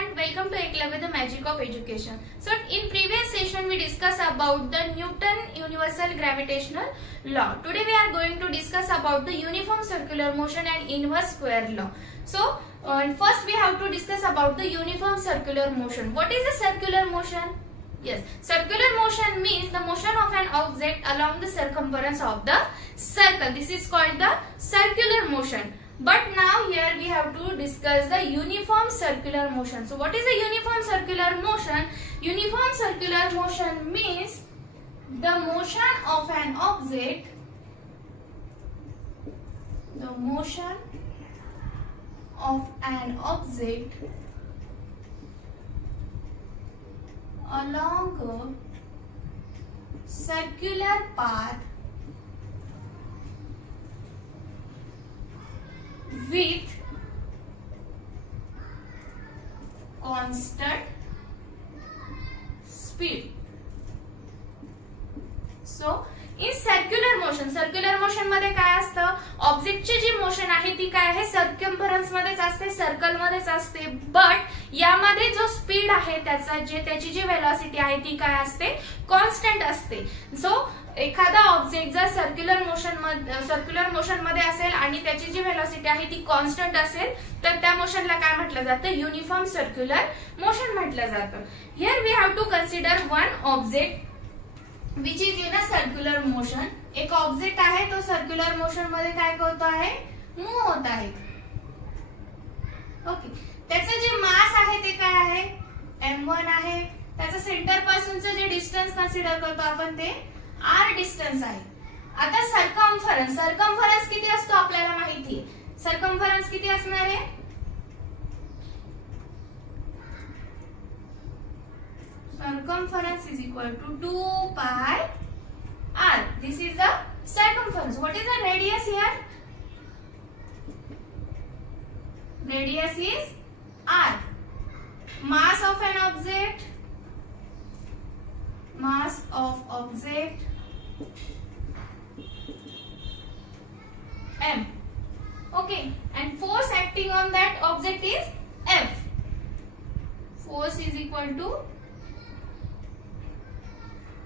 everyone, welcome to Eklavya, the Magic of Education. So in previous session we discussed about the Newton universal gravitational law. Today we are going to discuss about the uniform circular motion and inverse square law. So first we have to discuss about the uniform circular motion. What is the circular motion? Yes, circular motion means the motion of an object along the circumference of the circle. This is called the circular motion. But now here we have to discuss the uniform circular motion. So what is a uniform circular motion? Uniform circular motion means the motion of an object, along a circular path with constant speed. So in circular motion मध्ये काय असतं, ऑब्जेक्टची जी मोशन आहे ती काय आहे, सर्कम्फरन्स मध्येच असते, सर्कल मध्येच असते. बट यामध्ये जो स्पीड आहे त्याची जी वेलोसिटी आहे ती काय असते, कॉन्स्टंट असते. सो एखादा ऑब्जेक्ट जर सर्क्युलर मोशन मध्ये असेल आणि त्याची जी वेलोसिटी आहे ती कॉन्स्टंट असेल तर त्या मोशनला काय म्हटलं जातं, युनिफॉर्म सर्क्युलर मोशन म्हटलं जातं. Here we have to consider one object which is in a circular motion. एक ऑब्जेक्ट आहे तो सर्क्युलर मोशन मध्ये काय करतो आहे, मूव्ह होत आहे. ओके, त्याचं जे मास आहे ते काय आहे, m1 आहे. त्याचं सेंटर पासूनचं जे डिस्टन्स कन्सिडर करतो आपण ते r डिस्टन्स आहे. आता सर्कम्फरन्स किती असतो आपल्याला माहिती आहे. सर्कम्फरन्स किती असणार आहे, circumference is equal to 2 pi r. This is the circumference. What is the radius here? Radius is r. Mass of an object, m. Okay, and force acting on that object is F. Force is equal to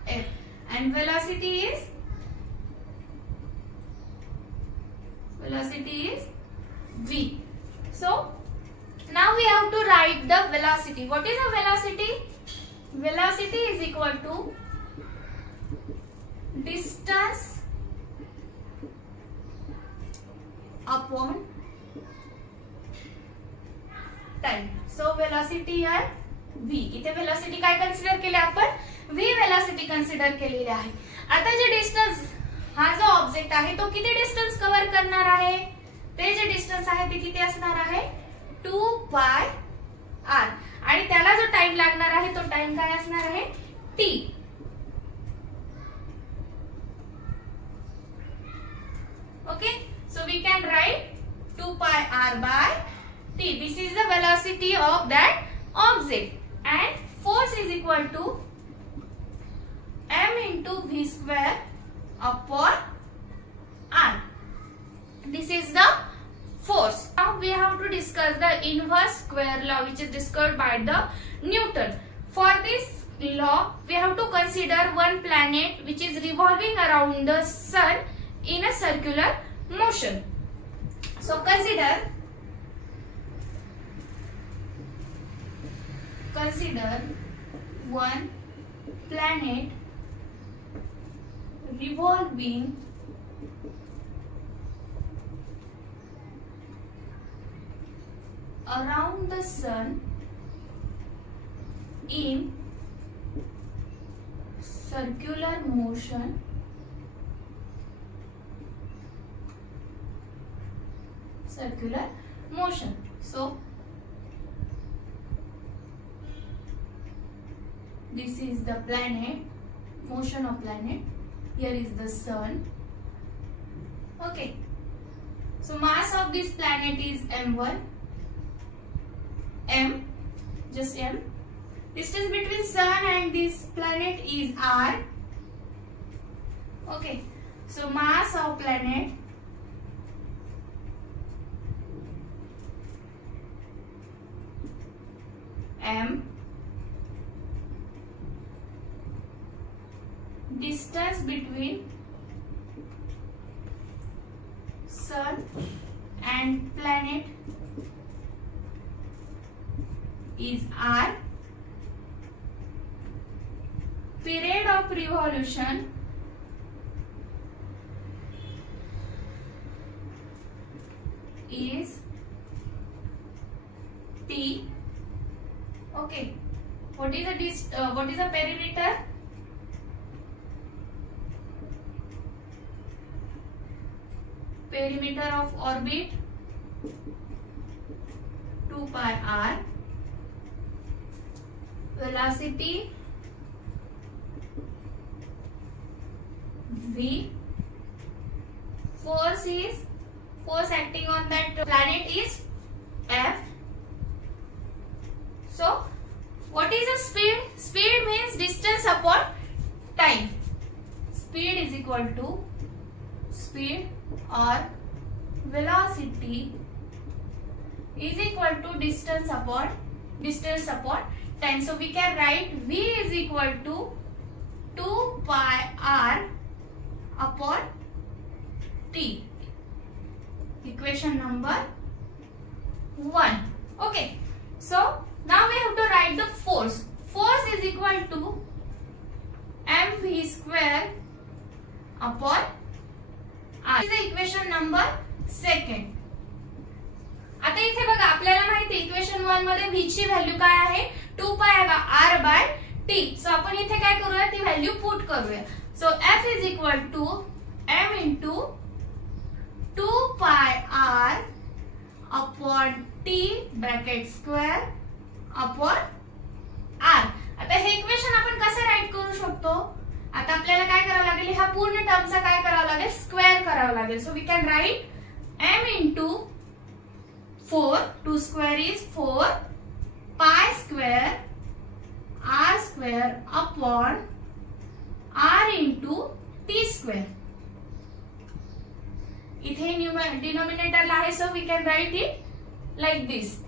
F, and velocity is v. So now we have to write the velocity. What is a velocity? Velocity is equal to distance upon time. So velocity here v. इथे velocity काय कन्सिडर केले आपण, v velocity consider केलेली आहे. आता जे डिस्टन्स हा जो ऑब्जेक्ट आहे तो किती डिस्टन्स कव्हर करणार आहे, ते जे डिस्टन्स आहे ते किती असणार आहे, 2 पाय r. आणि त्याला जो टाइम लागणार आहे तो टाइम काय असणार आहे, t. Okay, so we can write 2 pi r by t. This is the velocity of that object and force is equal to m into v square upon r. This is the force. Now we have to discuss the inverse square law which is discovered by the Newton. For this law we have to consider one planet which is revolving around the sun in a circular motion. So consider one planet revolving around the sun in circular motion. So this is the planet, motion of planet. Here is the sun. Okay, so mass of this planet is m1, just m. Distance between sun and this planet is r. Okay, so mass of planet m distance between sun and planet is r. Period of revolution is t. Okay, what is the perimeter? Perimeter of orbit 2 pi r. Velocity v. Force acting on that planet is F. So what is the speed? Speed means distance upon time. Speed is equal to speed or velocity is equal to distance upon time. So we can write v is equal to 2 pi r upon t. Equation number 1. Okay, so now we have to write the force. Force is equal to mv square upon r. This is the equation number 2. आता इथे बघा आपल्याला माहिती इक्वेशन 1 मध्ये v ची व्हॅल्यू काय आहे 2 pi r by t. So आपण इथे काय करूया ती व्हॅल्यू पुट करूया. So f is equal to m into 2 pi r upon t bracket square upon r. आता हे इक्वेशन आपण कसं राईट करू शकतो? आता आपल्याला काय करावं लागेल ह्या पूर्ण टर्मचा काय करावं लागेल स्क्वेअर करावं लागेल. So we can write m into 4 2 square is 4 pi square r square upon r into t square. इथे डिनोमिनेटर ला आहे so we can write it like this.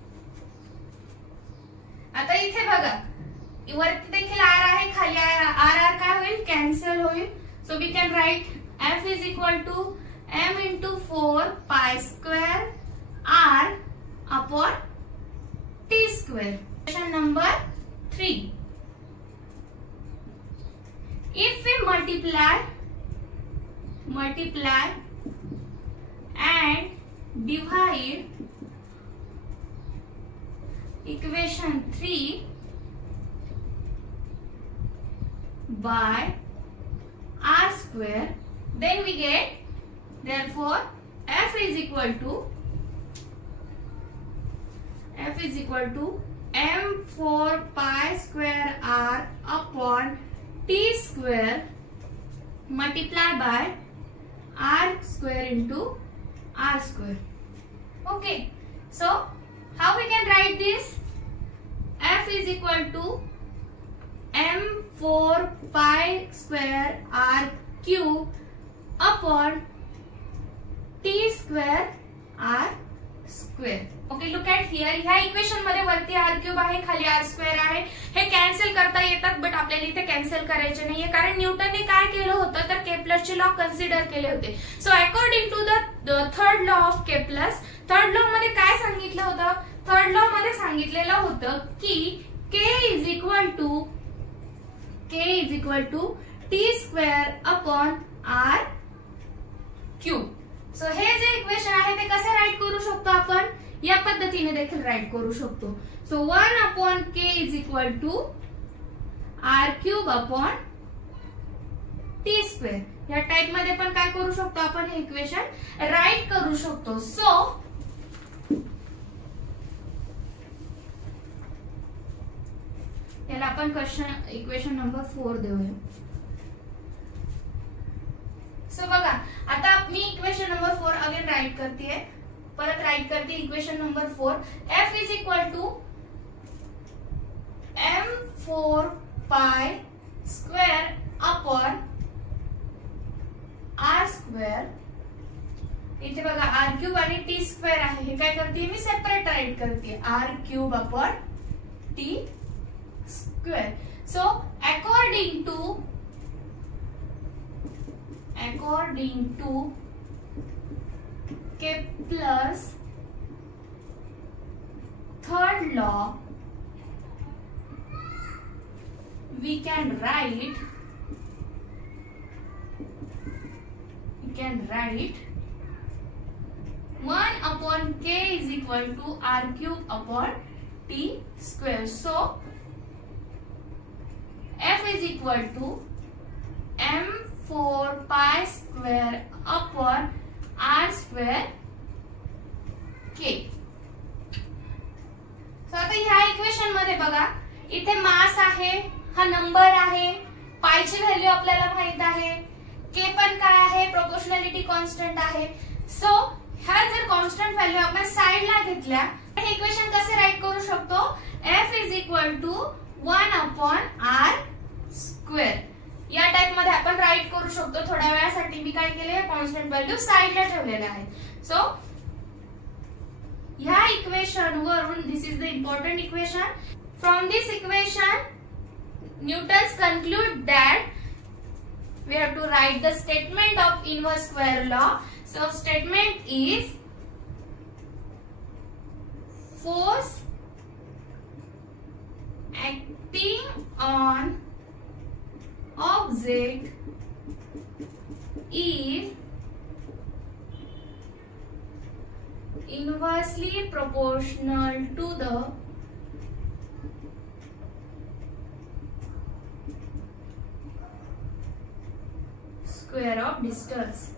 आता इथे बघा वरती देखील r आहे खाली r काय होईल कॅन्सल होईल. So we can write f is equal to m into 4 pi square r upon t square. Question number 3. If we multiply and divide equation 3 by r square, then we get, therefore f is equal to m4 pi square r upon t square multiply by r square into r square. Okay, so how we can write this? F is equal to m4 pi square r cube upon t square r square. Okay, look at here. ह्या इक्वेशन मध्ये वरती r cube आहे खाली r square आहे. हे कॅन्सल करता येतात बट आपल्याला इथे कॅन्सल करायचे नाहीये कारण न्यूटनने काय केलं होतं तर केप्लरचे लॉ कन्सिडर केले होते. So according to the third law of Kepler's, third law मध्ये काय सांगितलं होतं? थर्ड लॉ मध्ये सांगितलेलं होतं की k is equal to t square upon r cube. So हे जे इक्वेशन आहे ते कसे राईट करू शकतो आपण? या पद्धतीने देखील राईट करू शकतो. So 1 upon k is equal to r cube upon t square. या टाइप मध्ये पण काय करू शकतो आपण हे इक्वेशन राईट करू शकतो. सो याला आपण इक्वेशन नंबर 4 देऊया. सो बघा आता मी इक्वेशन नंबर 4 अगेन राईट करते, परत राईट करते equation number 4. f is equal to m4 pi square upon r square. इथे बघा r क्यूब आणि t स्क्वेअर आहे, हे काय करते मी सेपरेट राईट करते r cube upon t square. So according to Kepler's third law, we can write 1 upon k is equal to r cube upon t square. So F is equal to m4 pi square upon r square k. So आता ह्या इक्वेशन मध्ये बघा, इथे मास आहे, हा नंबर आहे, पायची व्हॅल्यू आपल्याला माहित आहे, के पण काय आहे, प्रोपोर्शनॅलिटी कॉन्स्टंट आहे. सो ह्या जर कॉन्स्टंट व्हॅल्यू आपण साइडला घेतल्या, हे इक्वेशन कसे राईट करू शकतो, F is equal to 1 upon r square या टाइप मध्ये आपण राईट करू शकतो. थोड्या वेळासाठी मी काय केले, कॉन्स्टंट व्हॅल्यू साइडला ठेवलेल्या आहेत. सो ह्या इक्वेशन वरून, this is the important equation, from this equation Newton's conclude that we have to write the statement of inverse square law. So statement is force acting on object is inversely proportional to the square of distance.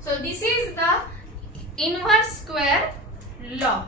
So this is the inverse square law.